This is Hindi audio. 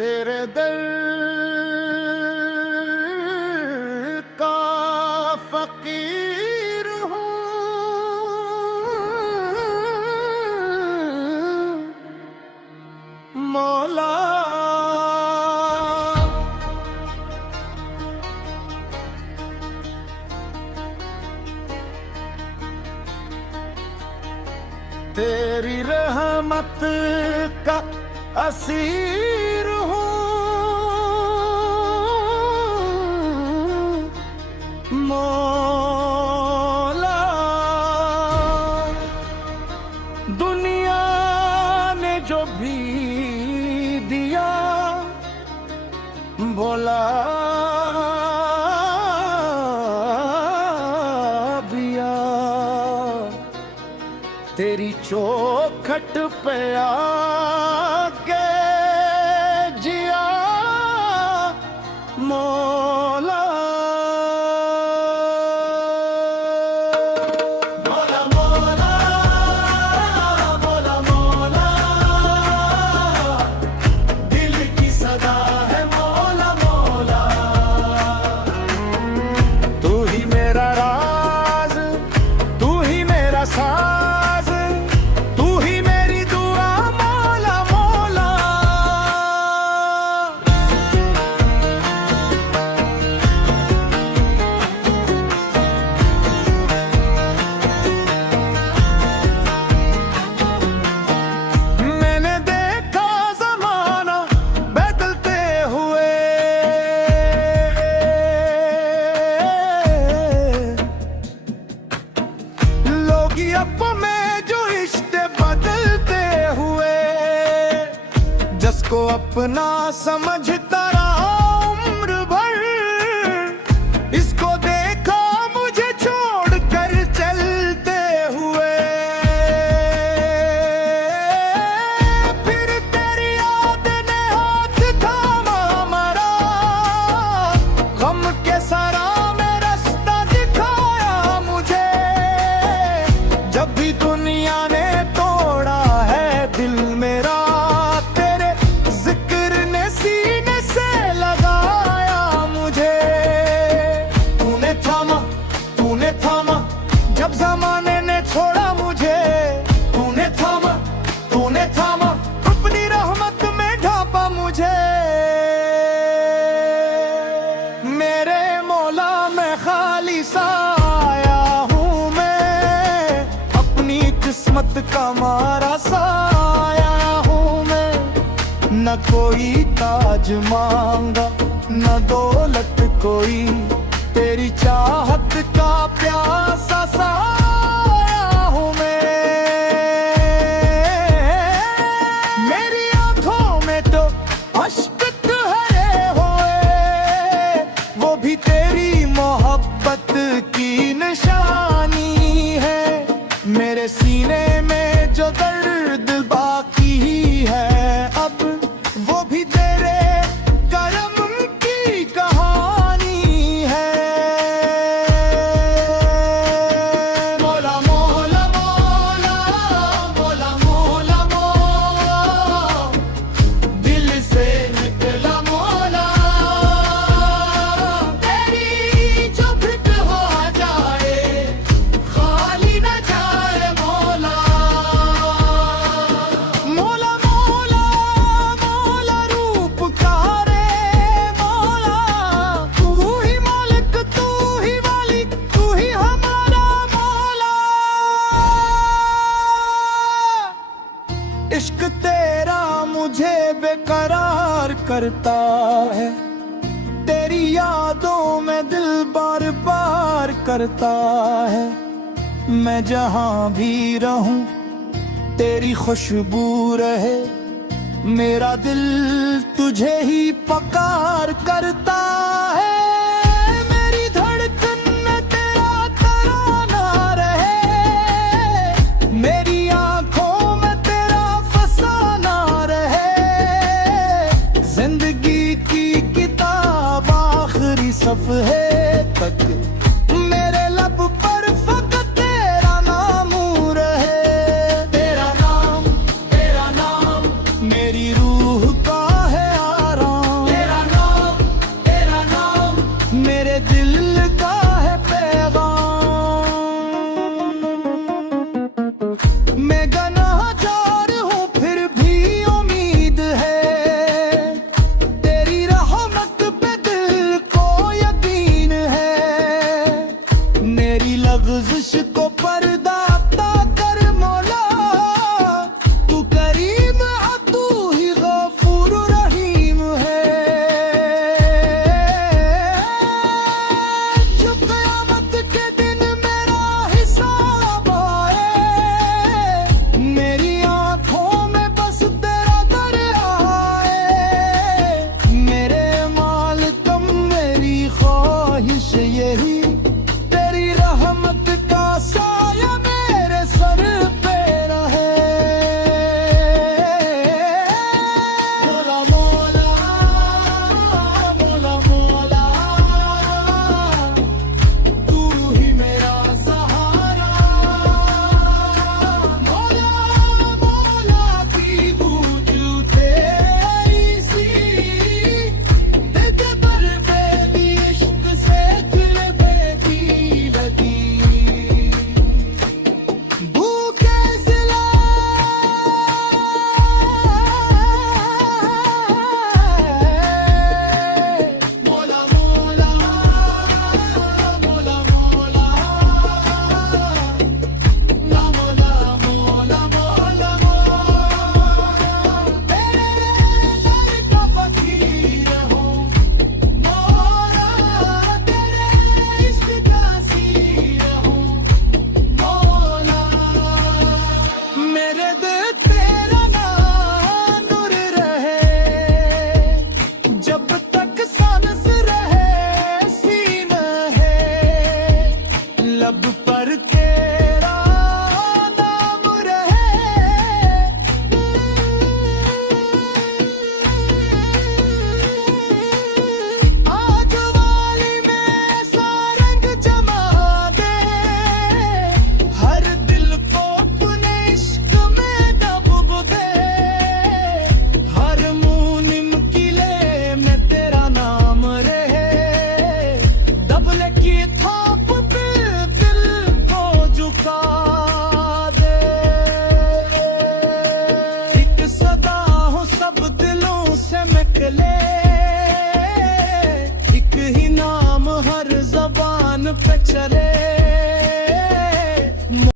तेरे दर का फकीर हूँ मौला। तेरी रहमत का असीर हूँ मौला। दुनिया ने जो भी दिया बोला बिया, तेरी चौखट पे आके जिया मौला। मौला मौला मौला मौला, दिल की सदा है मौला मौला। तू ही मेरा राज, तू ही मेरा साज, तू ही मेरी दुआ मौला मौला। मैंने देखा ज़माना बदलते हुए, लोग अप्पों में जो रिश्ते बदलते हुए, जिसको अपना समझता रहा उम्र भर, इसको देखा मुझे छोड़ कर चलते हुए। फिर तेरी याद ने हाथ थामा मरा, गम के सरा में रास्ता दिखाया मुझे। जब भी दुनिया ने तोड़ा है दिल मेरा, तेरे जिक्र ने सीने से लगाया मुझे। तूने थामा जब जमाने ने छोड़ा मुझे। तूने थामा अपनी रहमत में ढापा मुझे। मेरे मौला मैं खाली सा आया हूँ, मैं अपनी किस्मत का मारा सा आया हूँ मैं। न कोई ताज मांगा न दौलत कोई, तेरी चाहत का प्यासा सा आया हूँ मैं। मेरी आंखों में तो अश्क ठहरे हुए, वो भी तेरी मोहब्बत की निशानी है। मेरे सीने में जो दर्द बाकी है अब, वो भी तेरे करम की कहानी है। मौला मौला मौला मौला मौला मौला, दिल से निकला मौला। तेरी जो फिट हो जाए खाली न जाए मौला। मौला मौला मौला रूप का रे मौला, तू ही मालिक तू ही मालिक तू ही हमारा मौला। इश्क तेरा मुझे बेकरार करता है, तेरी यादों में दिल बार बार करता है। मैं जहां भी रहूं तेरी खुशबू रहे, मेरा दिल तुझे ही पुकार करता है। मेरी धड़कन में तेरा तराना रहे, मेरी आंखों में तेरा फसाना रहे। जिंदगी की किताब आखिरी सफ़हे तक मेरे लब पर फकत तेरा नाम रहे। तेरा नाम मेरी रूह का है पे चले